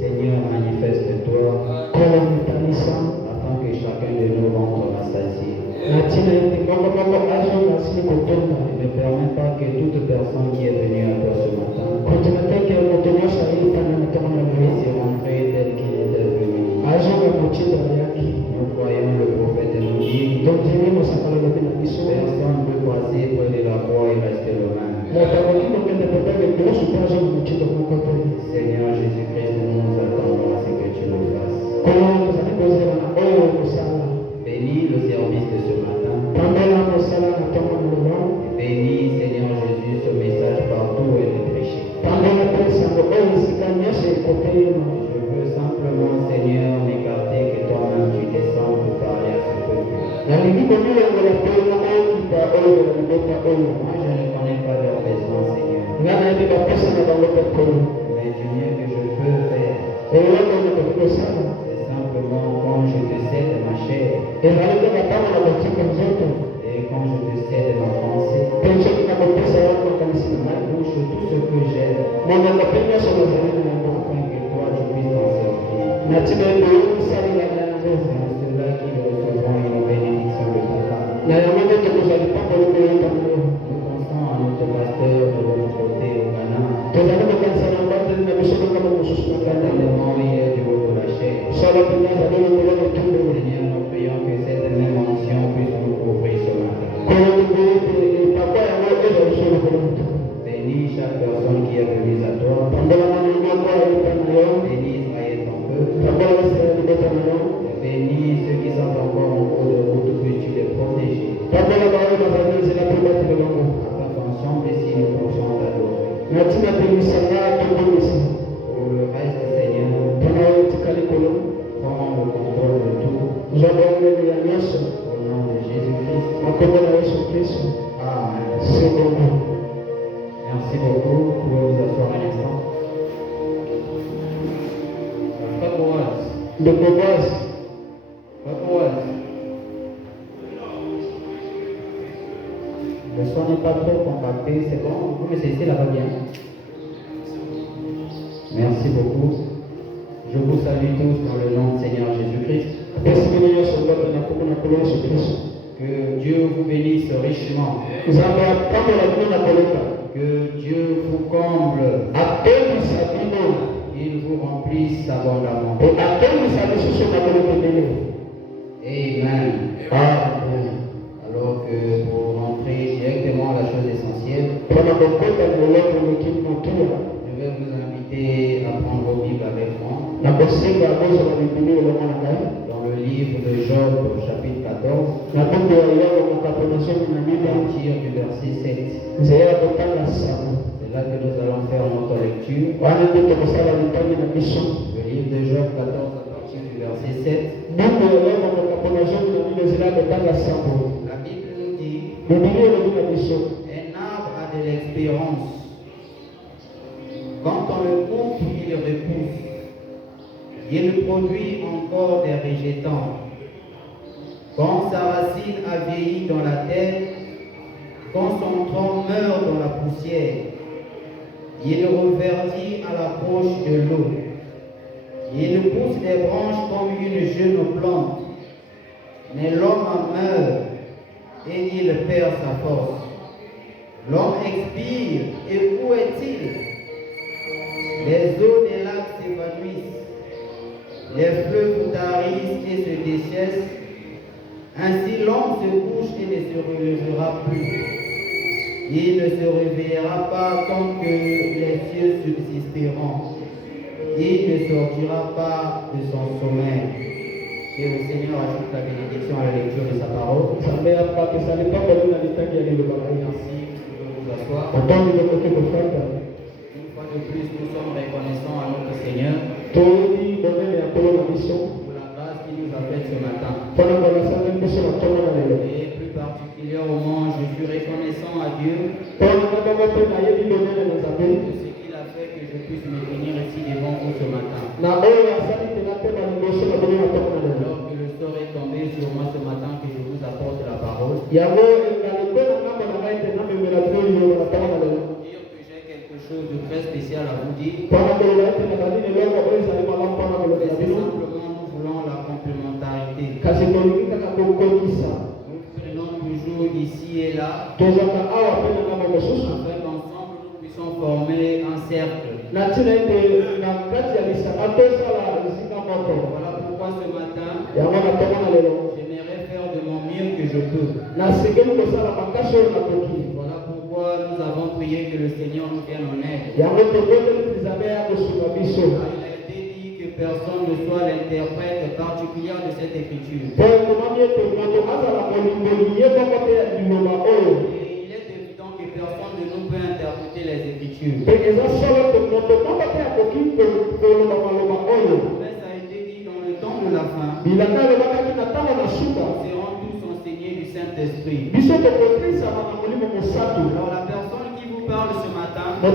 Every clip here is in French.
Seigneur, manifeste-toi afin que chacun de nous rentre rassasié. Ne permets pas que toute personne qui est venue à toi ce matin puisse rentrer tel qu'il était venu. Nous croyons le prophète et nous dit personne ne peut passer près de la croix et rester le même. Seigneur Jésus-Christ, nous nous attendons à ce que tu le fasses. Bénis le service de ce matin. Bénis, Seigneur Jésus, ce message partout où il est prêché. Je veux simplement, Seigneur, m'écarter que toi-même tu descends pour parler à ce peuple. Moi, je ne connais pas leurs besoins, Seigneur. Mais du mieux que je peux faire, c'est simplement quand je te cède ma chair et quand je te cède ma pensée, ma bouche, tout ce que j'aime, afin que toi tu puisses t'en servir. C'est cela qui recevront une bénédiction de ta part. Nous pensons à notre pasteur de l'autre côté au Ghana. Tellement il est du haut de la chair. Seigneur, nous prions que cette même onction puisse nous couvrir ce matin. Bénis chaque personne qui est venue à toi. Bénis Israël ton peuple. Bénis ceux qui sont encore en cours de route, puisses-tu les protéger. Afin qu'ensemble ici nous puissions t'adorer. Pour le reste, Seigneur, prends le contrôle de tout. Au nom de Jésus-Christ. Amen. Merci beaucoup. Vous pouvez vous asseoir un instant. Le son n'est pas trop compacté, c'est bon. Vous me cessez là-bas bien. Merci beaucoup. Je vous salue tous dans le nom du Seigneur Jésus-Christ. Que Dieu vous bénisse richement. Que Dieu vous comble. Il vous remplisse abondamment. Amen. Alors que pour rentrer directement à la chose essentielle, je vais vous inviter à prendre vos Bibles avec moi. Dans le livre de Job, chapitre 14, à partir du verset 7. C'est là que nous allons faire notre lecture. Le livre de Job 14, à partir du verset 7. La Bible nous dit un arbre a de l'expérience. Quand on le coupe, il repousse. Il produit encore des végétants. Quand sa racine a vieilli dans la terre, quand son tronc meurt dans la poussière, il reverdit à l'approche de l'eau. Il pousse des branches comme une jeune plante. Mais l'homme meurt et il perd sa force. L'homme expire et où est-il? Les eaux des lacs s'évanouissent. Les fleuves tarissent et se déchaissent. Ainsi l'homme se couche et ne se relèvera plus. Il ne se réveillera pas tant que les cieux subsisteront. Il ne sortira pas de son sommeil. Que le Seigneur ajoute la bénédiction à la lecture de sa parole. Merci, vous pouvez vous asseoir. Une fois de plus, nous sommes reconnaissants à notre Seigneur pour la grâce qu'il nous a faite ce matin. Et plus particulièrement, je suis reconnaissant à Dieu de ce qu'il a fait que je puisse me tenir ici devant vous ce matin. Alors que le sort est tombé sur moi ce matin, que je vous apporte la parole. Dire que j'ai quelque chose de très spécial spécial à vous dire. C'est simplement nous voulons la complémentarité. Nous prenons toujours ici et là, afin qu'ensemble nous puissions former un cercle. Voilà pourquoi ce matin, j'aimerais faire de mon mieux que je peux. Voilà pourquoi nous avons prié que le Seigneur nous vienne en aide. Il a été dit que personne ne soit l'interprète particulier de cette écriture. Et il est évident que personne de nous peut interpréter les écritures. Mais ça a été dit dans le temps de la fin. Nous serons tous enseignés du Saint-Esprit. Alors la personne qui vous parle ce matin, ce n'est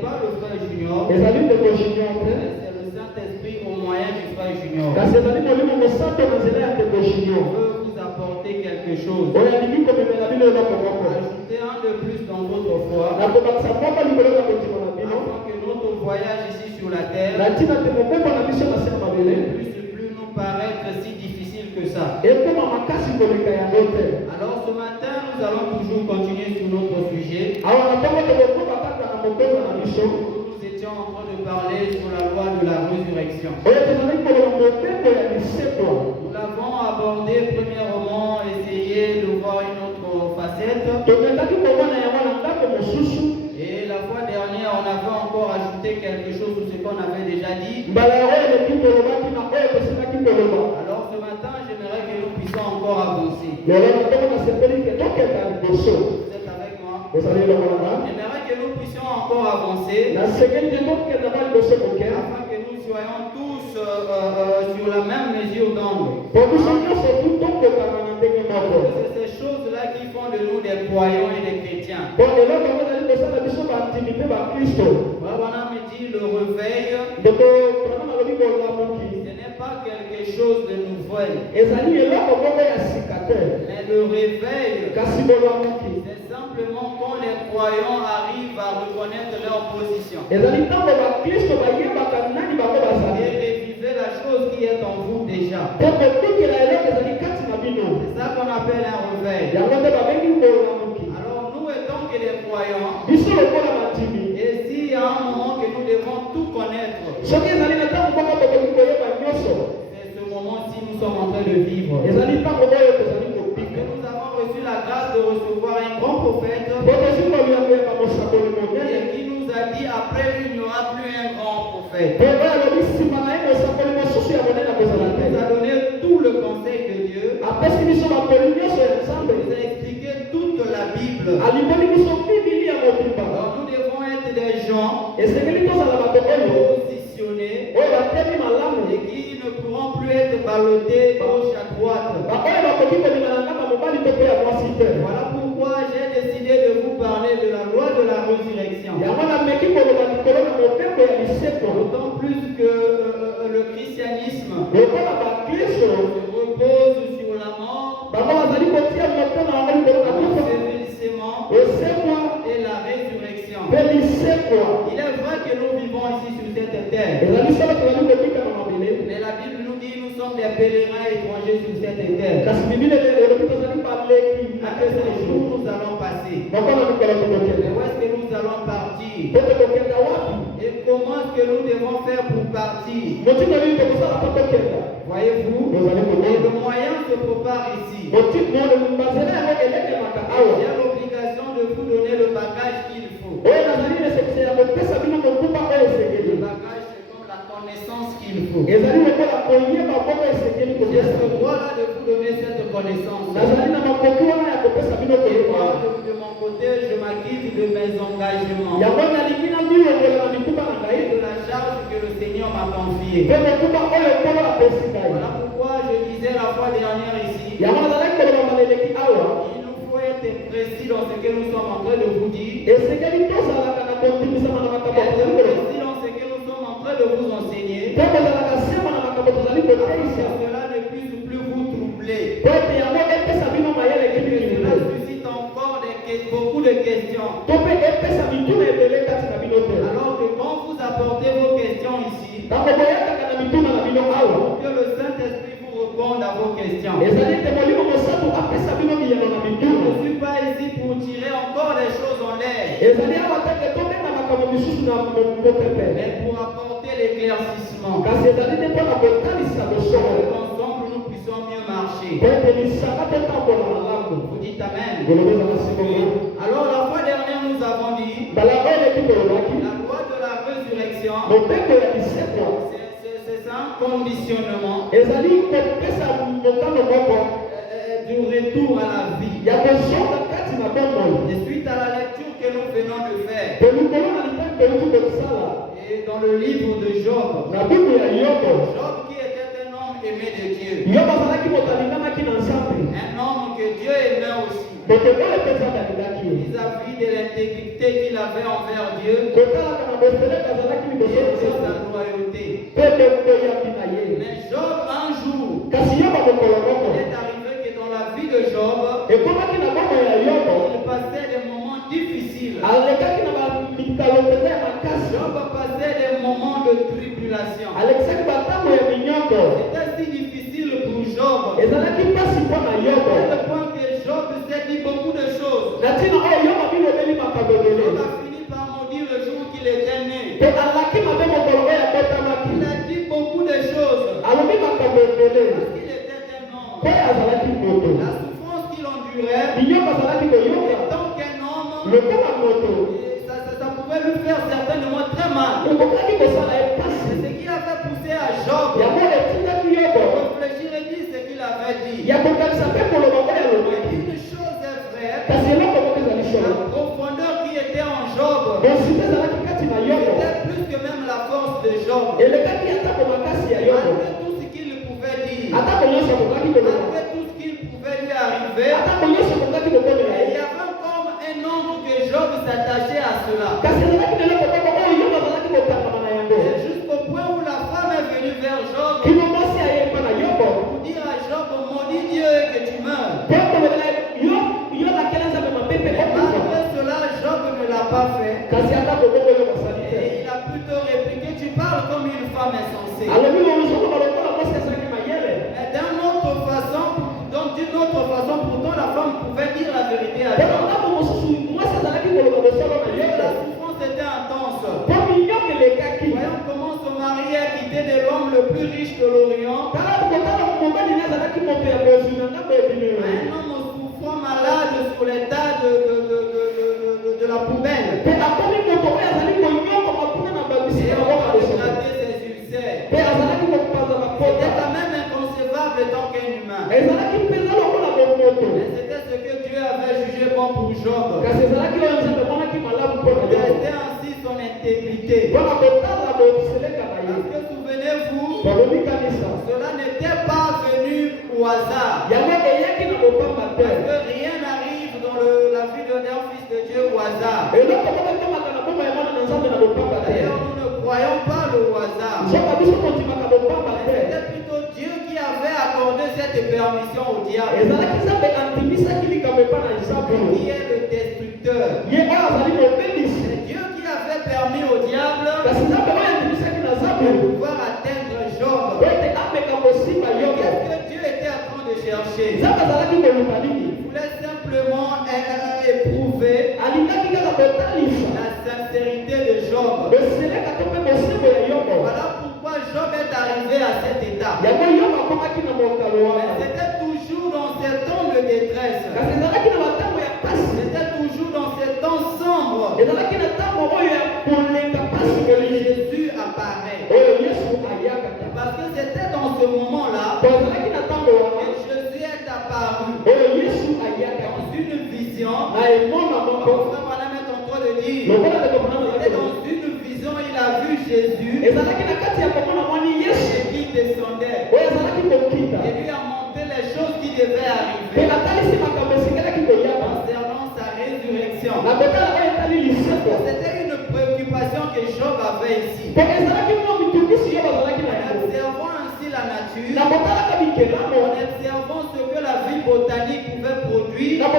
pas le frère Junior, c'est le Saint-Esprit au moyen du frère Junior. Je veux vous apporter quelque chose. Ajoutez un de plus dans votre foi, afin que notre voyage ici sur la terre ne puisse plus nous paraître si difficile que ça. Alors ce matin, nous allons toujours continuer sur notre sujet. Nous étions en train de parler sur la loi de la résurrection. Nous l'avons abordé premièrement, essayé de voir une autre facette. Et la fois dernière, on avait encore ajouté quelque chose sur ce qu'on avait déjà dit. Alors ce matin, j'aimerais que nous puissions encore avancer. Vous êtes avec moi? J'aimerais que nous puissions encore avancer, afin que nous soyons tous sur la même mesure d'angle. C'est ces choses-là qui font de nous des croyants et des chrétiens. Voilà, me dit le réveil, ce n'est pas quelque chose de nouvel. Mais le réveil, c'est simplement quand les croyants arrivent à reconnaître leur position et réviser la chose qui est en vous déjà. C'est ça qu'on appelle un réveil. Alors nous étant que les croyants, et s'il y a un moment que nous devons tout connaître, c'est ce moment-ci nous sommes en train de vivre. Parce que nous avons reçu la grâce de recevoir un grand prophète qui nous a dit après lui il n'y aura plus un grand prophète. Il nous a donné tout le conseil de Dieu. Il nous a expliqué toute la Bible. Alors nous devons être des gens positionnés et qui ne pourront plus être ballottés gauche à droite. Voilà pourquoi j'ai décidé de vous parler de la loi de la résurrection. D'autant plus que le christianisme se repose sur la mort, l'ensevelissement et la résurrection. Il est vrai que nous vivons ici sur cette terre, mais la Bible nous dit nous sommes des pèlerins étrangers sur cette terre. À quel jour nous allons passer? Mais où est-ce que nous allons partir? Et comment est-ce que nous devons faire pour partir? Voyez-vous? Et le moyen se prépare ici. J'ai l'obligation de vous donner le bagage qu'il faut. Le bagage, c'est comme la connaissance qu'il faut. J'ai ce droit-là de vous donner cette connaissance. Et moi, de mon côté, je m'acquitte de mes engagements et de la charge que le Seigneur m'a confiée. Voilà pourquoi je disais la fois dernière ici, il nous faut être précis dans ce que nous sommes en train de vous dire. Être précis dans ce que nous sommes en train de vous enseigner. Afin que cela ne puisse plus vous troubler. Cela suscite encore beaucoup de questions. Je ne suis pas ici pour tirer encore les choses en l'air, mais pour apporter l'éclaircissement. Ensemble, nous puissions mieux marcher. Vous dites Amen. Alors, la fois dernière, nous avons dit la loi de la résurrection, c'est un conditionnement du retour à la vie. Et suite à la lecture que nous venons de faire, et dans le livre de Job, Job qui était un homme aimé de Dieu, un homme que Dieu aimait aussi, vis-à-vis de l'intégrité qu'il avait envers Dieu et de sa loyauté. Mais Job, un jour, il est arrivé que dans la vie de Job, il passait des moments difficiles. Job passait des moments de tribulation. C'était si difficile pour Job, à tel point que Job s'est dit beaucoup de choses. Job a fini par maudire le jour qu'il était né. Il a dit beaucoup de choses parce qu'il était un homme. La souffrance qu'il endurait, étant qu'un homme, ça pouvait lui faire certainement très mal. C'est ce qui avait poussé à Job de réfléchir et dire ce qu'il avait dit. Une chose est vraie, la profondeur qui était en Job était plus que même la force de Job. Malgré tout ce qu'il pouvait dire, malgré tout ce qu'il pouvait lui arriver, il y avait comme un nombre que Job s'attachait à cela. Et jusqu'au point où la femme est venue vers Job pour dire à Job, maudit Dieu que tu meurs. Malgré cela, Job ne l'a pas fait. Et il a plutôt répliqué, tu parles comme une femme insensée. Mais d'une autre façon, pourtant la femme pouvait dire la vérité à Job. La souffrance était intense. Voyons comment son mari a quitté de l'homme le plus riche de l'Orient. Un homme souffrant malade sur l'état de la poubelle. Et on a éclaté ses ulcères. C'était quand même inconcevable tant qu'un humain. Mais c'était ce que Dieu avait jugé bon pour Job. Il a été ainsi son intégrité. Parce que souvenez-vous, cela n'était pas venu au hasard. Parce que rien n'arrive dans la vie d'un fils de Dieu au hasard. D'ailleurs, nous ne croyons pas le hasard. C'était plutôt Dieu qui avait accordé cette permission au diable. Qui est le destructeur. C'est Dieu qui avait permis au diable de pouvoir atteindre Job. Qu'est-ce que Dieu était en train de chercher? Il voulait simplement éprouver la sincérité de Job. Voilà pourquoi Job est arrivé à cet état. Mais c'était toujours dans ces temps de détresse. C'était toujours dans ces temps sombres que Jésus apparaît. Parce que c'était dans ce moment-là que Jésus est apparu dans une vision. Mon frère Branham est en train de dire, c'était dans une vision, il a vu Jésus et qui descendait et lui a montré les choses qui devaient arriver concernant sa résurrection. C'était une préoccupation que Job avait ici. Observant ainsi la nature, en observant ce que la vie botanique pouvait produire, quand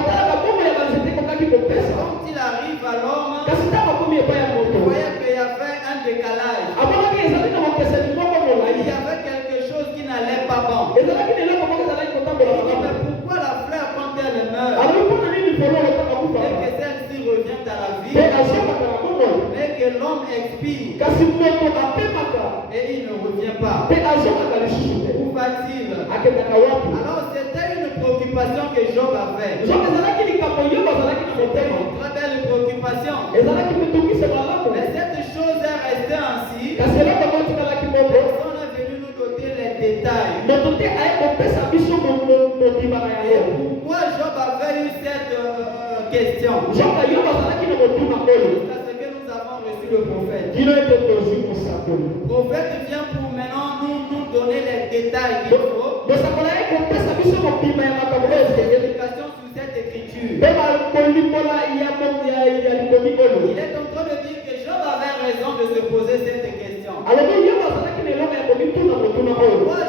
il arrive à l'homme, il voyait qu'il y avait un décalage. Il y avait quelque chose qui n'allait pas bon. Il que celle-ci revienne à la vie, mais que l'homme expire et il ne revient pas. Où va-t-il? Alors c'était une préoccupation que Job avait. C'était une très belle préoccupation. Mais cette chose est restée ainsi. Personne n'est venu nous donner les détails. Et pourquoi Job avait eu cette question? Jusqu'à ce que nous avons reçu le prophète. Le prophète vient pour maintenant nous donner les détails qu'il faut. Explication sur cette écriture. Il est en train de dire que Job avait raison de se poser cette question. Pourquoi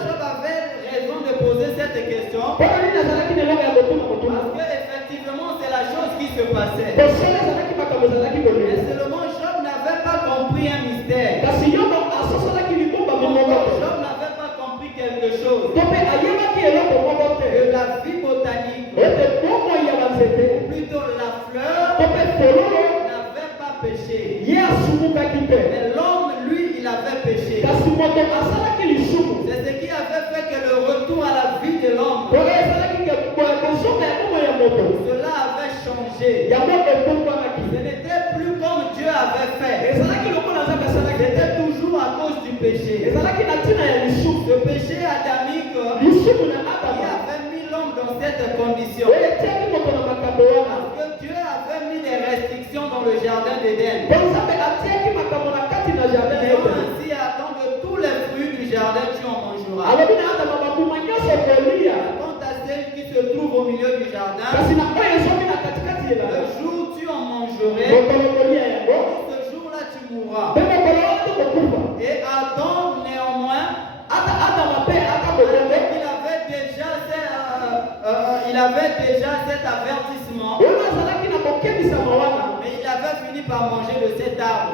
Job avait raison de poser cette question? Parce que effectivement c'est la chose qui se passait. Mais seulement Job n'avait pas compris un mystère. Job n'avait pas compris quelque chose. Que la vie botanique, ou plutôt la fleur, n'avait pas péché. Mais l'homme, lui, il avait péché. C'est ce qui avait fait que le retour à la vie de l'homme, cela avait changé. Ce n'était plus comme Dieu avait fait. C'était toujours à cause du péché. Ce péché adamique qui avait mis l'homme dans cette condition. Parce que Dieu avait mis des restrictions dans le jardin d'Éden. Ainsi, Adam, de tous les fruits du jardin, tu en mangeras. Quant à celle qui se trouve au milieu du jardin, le jour tu en mangerais, ce jour-là tu mourras. Et Adam, néanmoins, il avait déjà cet avertissement, mais il avait fini par manger de cet arbre.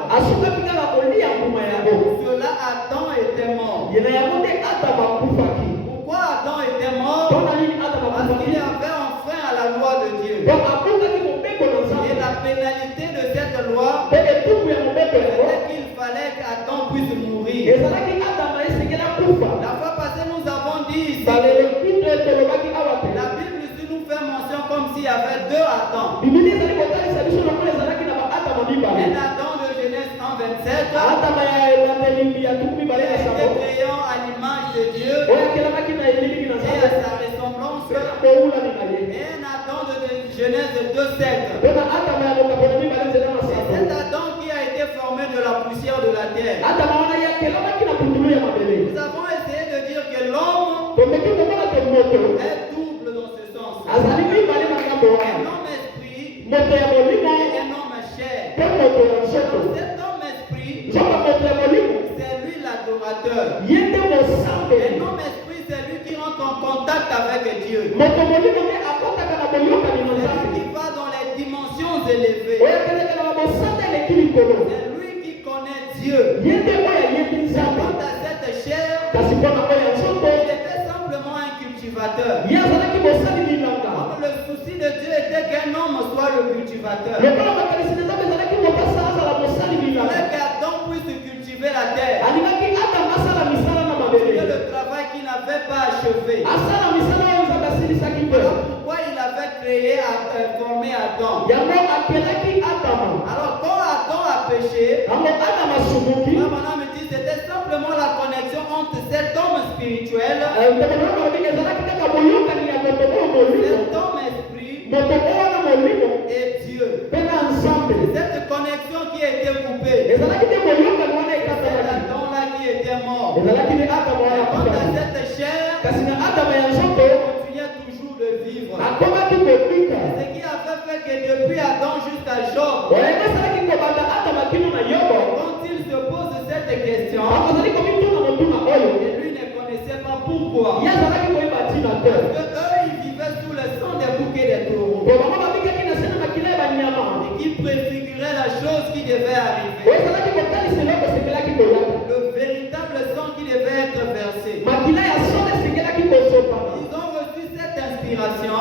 Pour cela, Adam était mort. Pourquoi Adam était mort? Parce qu'il avait enfreint à la loi de Dieu. Et la pénalité de cette loi, c'était qu'il fallait qu'Adam puisse mourir. La fois passée, nous avons dit ici, la Bible ici nous fait mention comme s'il y avait deux Adam. Un Adam de Genèse 1:27, qui était créant à l'image de Dieu et à sa ressemblance, et un Adam de Genèse 2:7. Cet Adam qui a été formé de la poussière de la terre. Nous avons essayé de dire que l'homme est double dans ce sens. Un homme esprit et un homme chair. Cet homme esprit, c'est lui l'adorateur. Un homme esprit, c'est lui qui rentre en contact avec Dieu. C'est lui qui va dans les dimensions élevées. C'est lui qui connaît Dieu. Quant à cette chair, il était simplement un cultivateur. Comme le souci de Dieu était qu'un homme soit le cultivateur. Il fallait qu'Adam puisse cultiver la terre. C'était le travail qu'il n'avait pas achevé. Voilà pourquoi il avait créé, formé Adam. Alors quand Adam a péché, maintenant me dit c'était simplement la connexion entre cet homme spirituel, cet homme esprit et Dieu. Cette connexion qui était coupée. Cet Adam-là qui était mort. Quant à cette chair, continuait toujours de vivre. Ce qui a fait que depuis Adam jusqu'à Job, quand il se pose cette question, et lui ne connaissait pas pourquoi. Parce que eux, ils vivaient sous le sang des boucs et des taureaux. Et qui préfigurait la chose qui devait arriver. Le véritable sang qui devait être versé. Ils ont reçu cette inspiration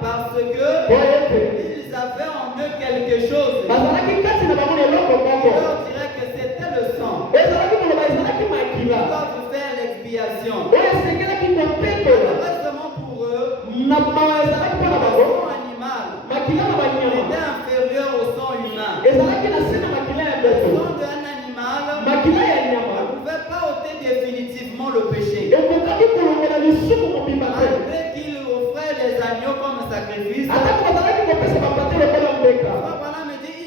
parce que Ils avaient en eux quelque chose. On leur dirait que c'était le sang. Ils doivent faire l'expiation. Malheureusement pour eux, le sang animal était inférieur au sang humain. Le sang d'un animal ne pouvait pas ôter définitivement le péché. Malgré qu'il offrait les agneaux comme sacrifice,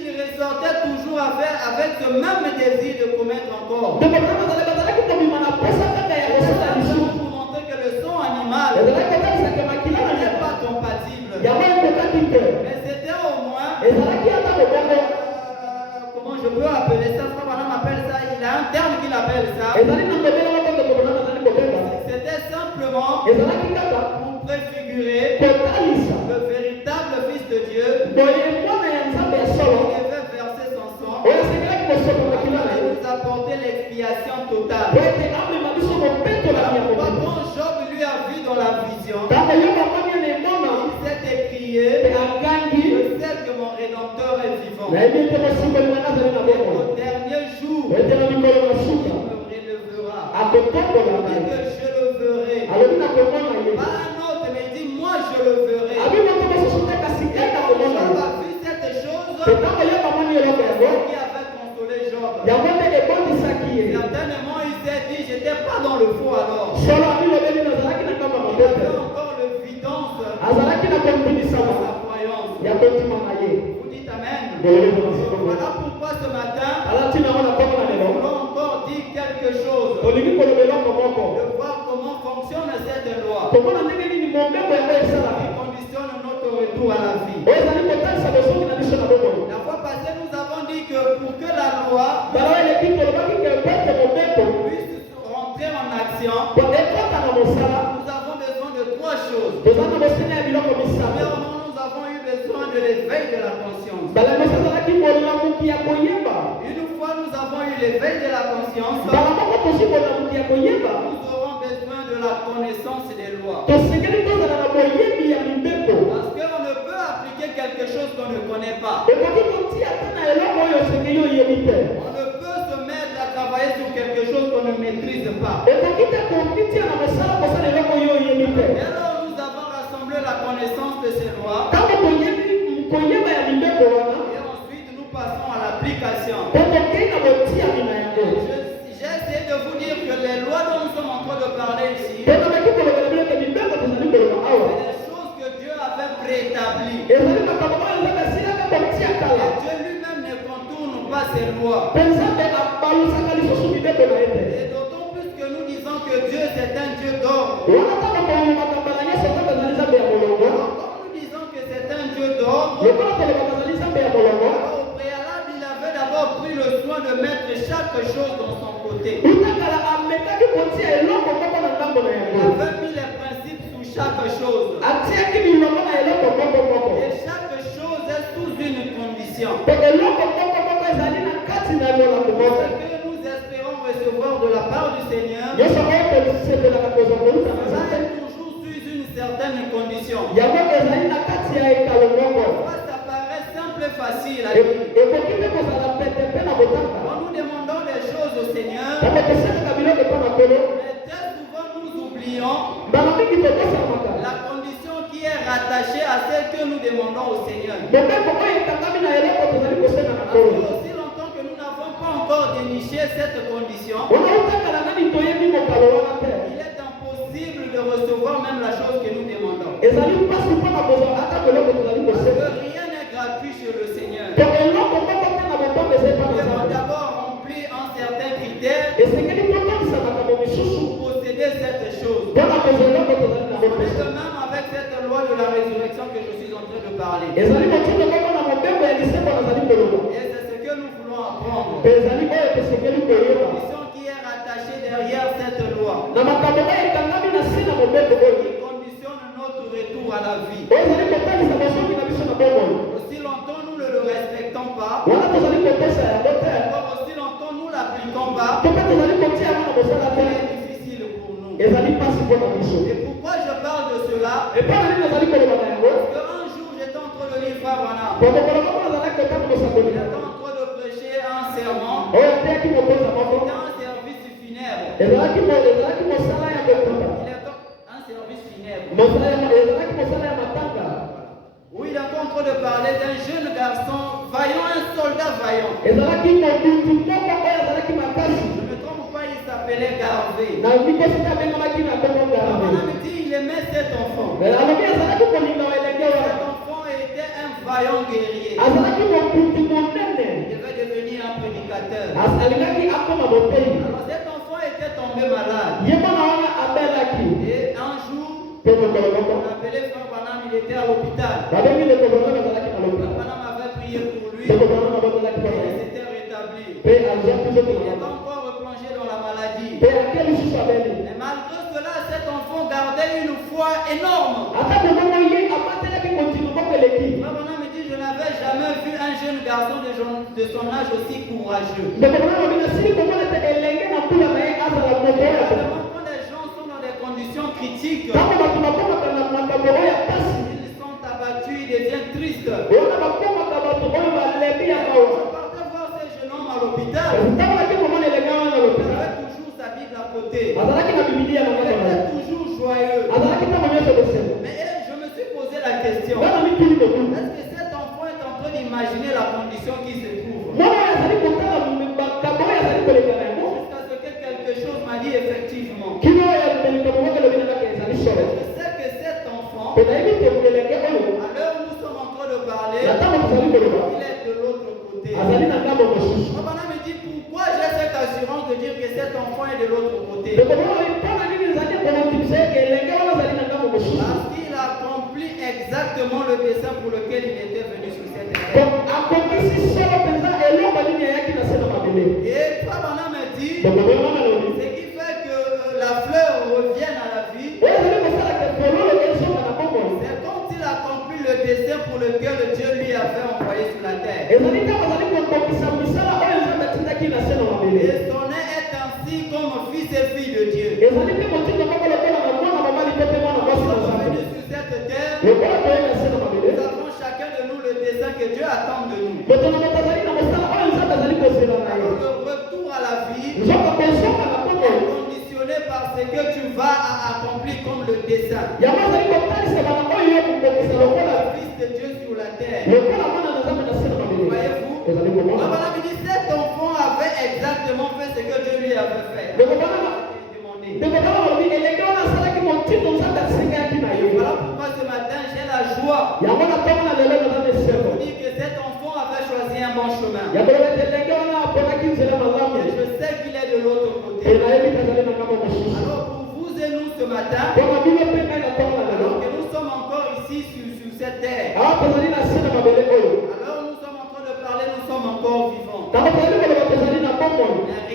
il ressortait toujours avec ce même désir de commettre encore. Pour montrer que le sang animal n'est pas compatible. Mais c'était au moins, comment je peux appeler ça? Madame appelle ça, il a un terme qu'il appelle ça. C'était simplement pour préfigurer le véritable Fils de Dieu qui devait verser son sang et nous apporter l'expiation totale. Quand Job lui a vu dans la vision, il s'est écrié, je sais que mon Rédempteur est vivant. Et au dernier jour, il me relèvera. Il dit que je le verrai. Pas un autre, mais il dit moi je le verrai. Et quand Job a vu cette chose, qui avait consolé Job. Certainement il s'est dit j'étais pas dans le faux alors. Il avait encore l'évidence de sa croyance. Vous dites amen. Voilà pourquoi ce matin nous voulons encore dire quelque chose de voir comment fonctionne cette loi qui conditionne notre retour à la vie. La fois passée nous avons dit que pour que la loi puisse rentrer en action, nous avons besoin de trois choses. Premièrement, nous avons eu besoin de l'éveil de la conscience. Une fois nous avons eu l'éveil de la conscience, nous aurons besoin de la connaissance des lois. Parce qu'on ne peut appliquer quelque chose qu'on ne connaît pas. On ne peut se mettre à travailler sur quelque chose qu'on ne maîtrise pas. Et alors nous avons rassemblé la connaissance de ces lois. Et ensuite nous passons à l'application. J'ai essayé de vous dire que les lois dont nous sommes en train de parler ici, c'est des choses que Dieu avait préétablies. Et Dieu lui-même ne contourne pas ses lois. Et d'autant plus que nous disons que Dieu c'est un Dieu d'ordre. Alors comme nous disons que c'est un Dieu d'ordre, alors au préalable il avait d'abord pris le soin de mettre chaque chose dans son côté. Il avait mis les principes sous chaque chose. Et chaque chose est sous une condition. Ce que nous espérons recevoir de la part du Seigneur, ça est toujours sous une certaine condition. Ça paraît simple et facile à dire. Quand nous demandons des choses au Seigneur, mais très souvent nous oublions la condition qui est rattachée à celle que nous demandons au Seigneur. Aussi longtemps que nous n'avons pas encore déniché cette condition, il est impossible de recevoir même la chose que nous demandons. Parce que rien n'est gratuit chez le Seigneur. Nous devons d'abord remplir un certain critère pour posséder cette chose. C'est de même avec cette loi de la résurrection que je suis en train de parler. Et c'est ce que nous voulons apprendre. La condition qui est rattachée derrière cette loi, qui conditionne notre retour à la vie. Aussi longtemps nous ne le respectons pas, aussi longtemps nous ne l'appliquons pas, c'est difficile pour nous. Et pourquoi je parle de cela? Parce qu'un jour j'étais en train de lire frère Branham. Il était en train de prêcher un serment. C'était un service funèbre. Il était un service funèbre. Où il est en train de parler d'un jeune garçon vaillant, un soldat vaillant. Je ne me trompe pas, il s'appelait Garvey. Branham dit il aimait cet enfant. Cet enfant était un vaillant guerrier. Il devait devenir un prédicateur. Alors cet enfant était tombé malade. Et un jour, on appelait frère Branham, il était à l'hôpital. Frère Branham avait prié pour lui. Et il s'était rétabli. Il était encore replongé dans la maladie. Mais malgré cela, cet enfant gardait une foi énorme. Frère Branham me dit, je n'avais jamais vu un jeune garçon de son âge aussi courageux. Quand les gens sont dans des conditions critiques, ils sont abattus, ils deviennent tristes. Je partais voir ces jeunes hommes à l'hôpital. Il avait toujours sa Bible à côté. Il était toujours joyeux. Mais je me suis posé la question, est-ce que cet enfant est en train d'imaginer la condition qu'il se trouve? Jusqu'à ce que quelque chose m'a dit effectivement. Je sais que cet enfant, à l'heure où nous sommes en train de parler, il est de l'autre côté. Papa me dit pourquoi j'ai cette assurance de dire que cet enfant est de l'autre côté. Parce qu'il accomplit exactement le dessein pour lequel il était venu sur cette terre. Et Papa me dit, ce qui fait que la fleur revienne à la vie, c'est quand il accomplit le dessein pour lequel Dieu lui avait envoyé sur la terre. Et son nom est ainsi comme fils et fille de Dieu. Ils sont venus sur cette terre. Nous avons chacun de nous le dessein que Dieu attend de nous. Alors le retour à la vie est conditionné par ce que tu vas accomplir comme le dessein. Le Fils de Dieu sur la terre. Voyez-vous? Papa me dit cet enfant avait exactement fait ce que Dieu lui avait fait. Voilà pourquoi ce matin j'ai la joie de vous dire que cet enfant avait choisi un bon chemin. Et je sais qu'il est de l'autre côté. Alors pour vous et nous ce matin, alors que nous sommes encore ici sur cette terre, alors nous sommes en train de parler, nous sommes encore vivants. Mais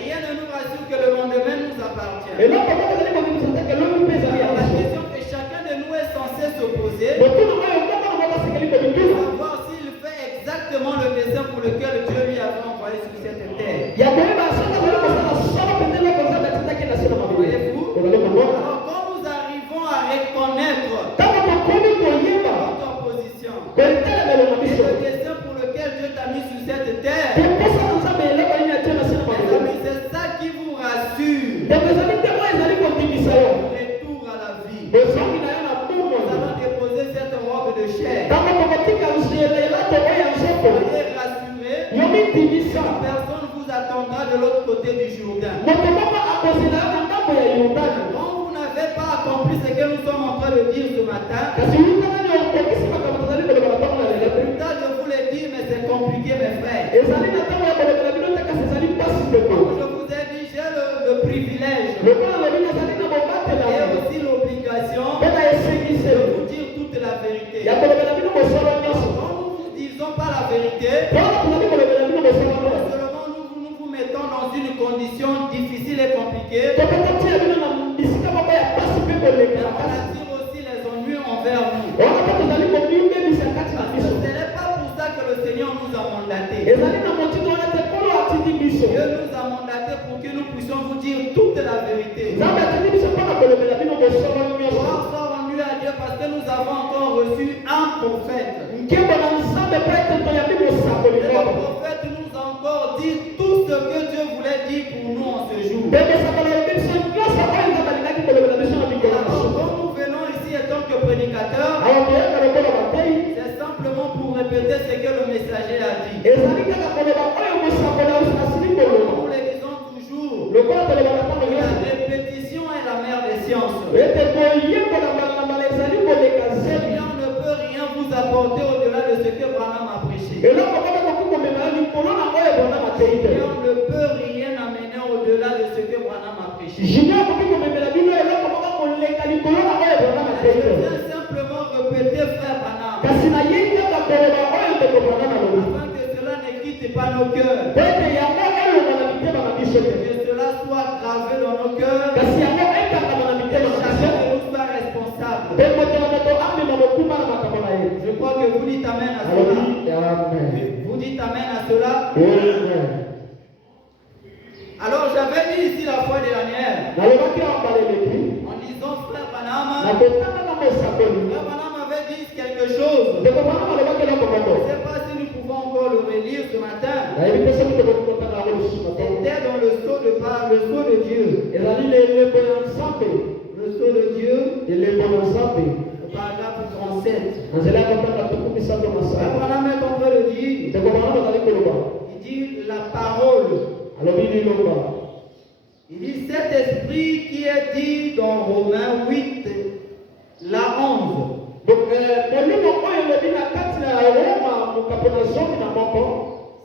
rien ne nous rassure que le lendemain nous appartient. Alors la question que chacun de nous est censé se poser, c'est savoir s'il fait exactement le dessein pour lequel Dieu lui avait envoyé sur cette terre. Voyez-vous? Alors quand nous arrivons à reconnaître notre position et le dessein pour lequel Dieu t'a mis sur cette terre, c'est ça qui vous rassure. Retour à la vie. Nous allons déposer cette robe de chair. Soyez rassurés, personne vous attendra de l'autre côté du Jourdain. Quand vous n'avez pas accompli ce que nous sommes en train de dire ce matin, putain de vous le dire, mais c'est compliqué mes frères. Comme je vous ai dit, j'ai le privilège et aussi l'obligation de vous dire toute la vérité. Quand nous ne vous disons pas la vérité, seulement nous vous mettons dans une condition difficile et compliquée. On attire aussi les ennuis envers nous. Parce que ce n'est pas pour ça que le Seigneur nous a mandatés. Dieu nous a mandatés pour que nous puissions vous dire toute la vérité. Gloire soit rendue à Dieu parce que nous avons encore reçu un prophète. le messager a dit. Et ça dit que la Nous le disons toujours. La répétition est la mère des sciences. Seigneur ne peut rien vous apporter au-delà de ce que Branham a prêché. Seigneur ne peut rien amener au-delà de ce que Branham a prêché. Je viens simplement répéter, frère Branham, afin que cela ne quitte pas nos cœurs, que cela soit gravé dans nos cœurs, que chacun de nous soit responsable. Je crois que vous dites amen à cela. Vous dites amen à cela. Alors j'avais dit ici la fois dernière, en disant frère Branham, frère Branham avait dit quelque chose. Je ne sais pas si nous pouvons encore le relire ce matin. C'était dans le sceau de Dieu. Le sceau de Dieu, le paragraphe 37. Frère Branham est en train de dire, il dit la parole. Il dit cet esprit qui est dit dans Romains 8, la 11.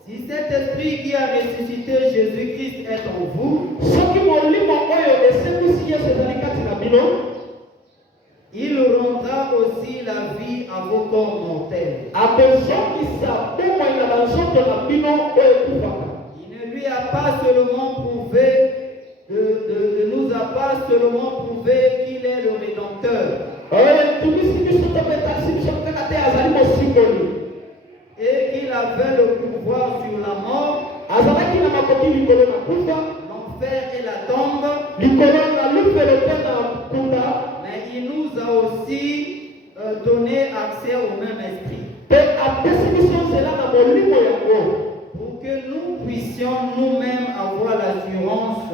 Si cet esprit qui a ressuscité Jésus-Christ est en vous, il rendra aussi la vie à vos corps mortels. Il ne lui a pas seulement prouvé, nous a pas seulement prouvé qu'il est le Rédempteur. Et qu'il avait le pouvoir sur la mort, l'enfer et la tombe. Mais il nous a aussi donné accès au même esprit. Pour que nous puissions nous-mêmes avoir l'assurance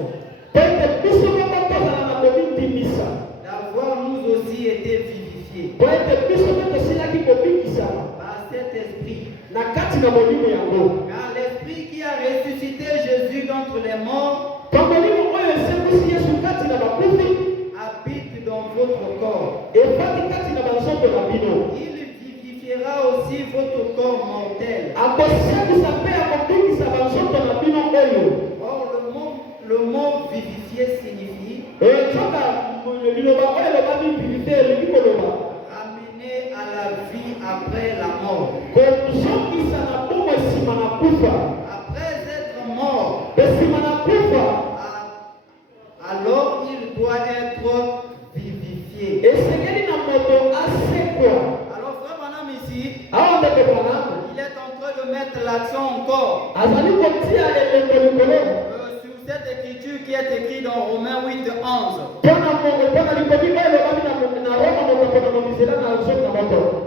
d'avoir nous aussi été vivifiés par cet esprit. Car l'esprit qui a ressuscité Jésus d'entre les morts habite dans votre corps. Il vivifiera aussi votre corps mortel. Or, le mot vivifier signifie ramener à la vie après la mort. Après être mort, alors il doit être vivifié. Alors frère Branham ici, il est en train de mettre l'accent encore sur cette écriture qui est écrite dans Romains 8, 11.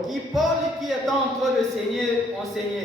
Qui Paul qui est en train de enseigner